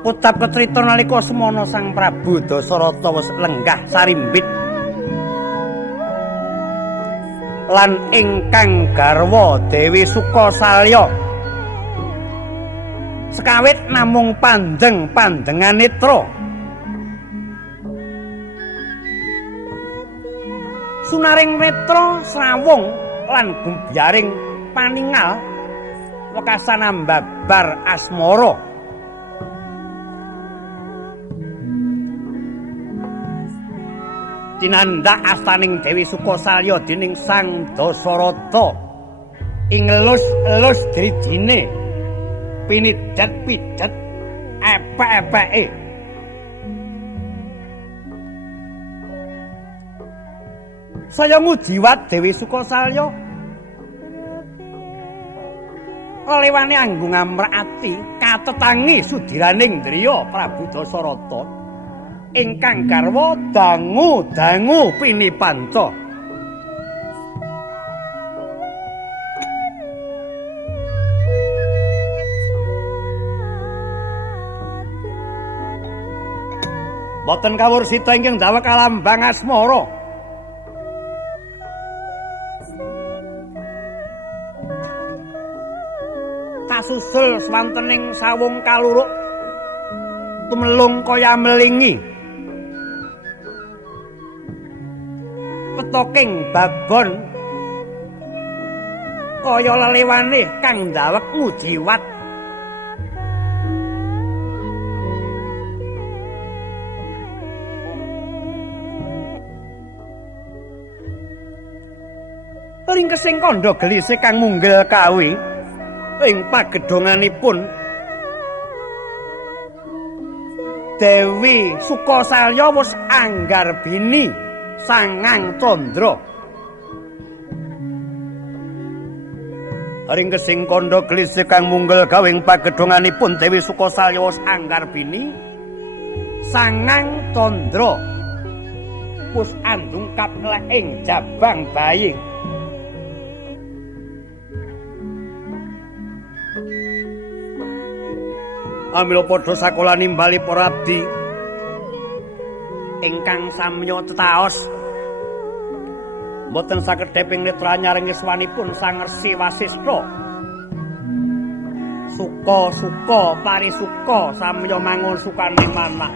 Kucap kecrita nalika semana Sang Prabu Dasarata wis lenggah sarimbit lan ingkang garwa Dewi Sukasalya sekawit namung pandengan netra sunaring netra srawung lan gumbiyaring paningal wekasan ambabar asmara tinandak astaning Dewi Sukasalya dening Sang Dasarata ing elus-elus drijine pinidet-pidet epek-epeke saya ngujiwat Dewi Sukasalya lewani anggung amrati katetangi sudiraning driya Prabu Dasarata ingkang garwa dangu pinipanca boten kawursita ingkang dawuh kalambang asmara kasusul swantening sawung kaluruk tumelung kaya melingi petoking babon kaya lelewane kang ndawek ngujiwat ringkesing kandha gelisih kang munggel kawi ing pagedhonganipun Dewi Sukasalya wis anggarbini sangang candra ringkesing kandha gelisih kang munggel gawe ing pagedhonganipun Dewi Sukasalya wis anggarbini sangang candra pus andungkap ing jabang baying amila padha sakola nimbali para abdi ingkang samya tetaos boten saged deping netra nyaring yuswanipun Sang Resi Wasistha suka parisuka samya mangun sukane manah